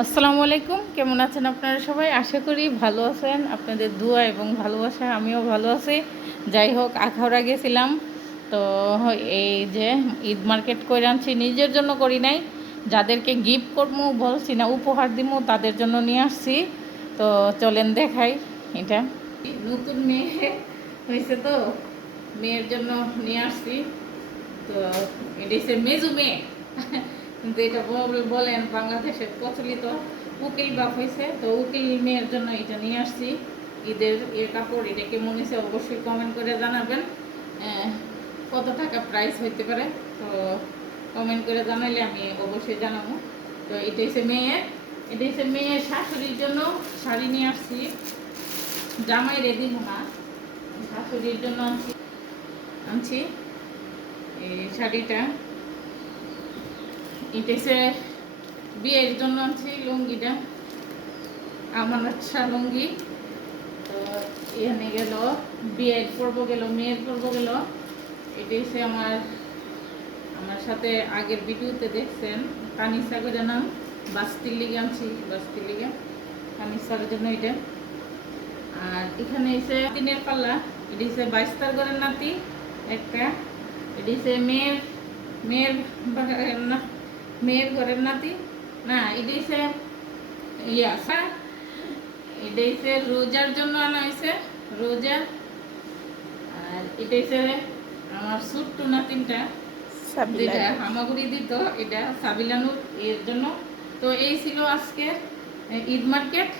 আসসালামু আলাইকুম, কেমন আছেন আপনারা সবাই? আশা করি ভালো আছেন। আপনাদের দোয়া এবং ভালোবাসা আমিও ভালো আছি। যাই হোক, আখাউড়া গেছিলাম, তো এই যে ঈদ মার্কেট করে আনছি। নিজের জন্য করি নাই, যাদেরকে গিফট করবো বলছি না, উপহার দিব, তাদের জন্য নিয়ে আসছি। তো চলেন দেখাই। এটা নতুন মেয়ে হয়েছে, তো মেয়ের জন্য নিয়ে আসছি। তো এটা হচ্ছে মেজু মেয়ে, কিন্তু এটা বলেন বাংলাদেশের প্রচলিত উকিল বাপ হয়েছে, তো উকিল মেয়ের জন্য এটা নিয়ে আসছি। ঈদের এর কাপড়, এটা কেমন হয়েছে অবশ্যই কমেন্ট করে জানাবেন। কত টাকা প্রাইস হইতে পারে, তো কমেন্ট করে জানাইলে আমি অবশ্যই জানাবো। তো এটা হচ্ছে মেয়ের, এটা হচ্ছে মেয়ের শাশুড়ির জন্য শাড়ি নিয়ে আসছি। জামাই রেডি না, শাশুড়ির জন্য আনছি এই শাড়িটা। এটা হচ্ছে বিয়ের জন্য আনছি লুঙ্গিটা, আমার আচ্ছা লুঙ্গি। তো এখানে গেল বিয়ের পর্ব, গেল মেয়ের পর্ব গেল। এটা হচ্ছে আমার আমার সাথে আগের ভিডিওতে দেখছেন, কানিসা করে নাম, বাস্তির লিগে আনছি, বাস্তির লিগে কানিসার জন্য এটা। আর এখানে এসে দিনের পাল্লা, এটি হচ্ছে 22 ঘরের নাতি একটা, এটি হচ্ছে মেয়ের মেয়ের মেয়ের ঘরের নাতি না, এটি হচ্ছে ইয়া, এটা হচ্ছে রোজার জন্য আনা হয়েছে, রোজা। আর এটা হচ্ছে আমার ছোট্ট নাতিনটা, যেটা হামাগুড়ি দিত, এটা সাবিলানুর এর জন্য। তো এই ছিল আজকে ঈদ মার্কেট।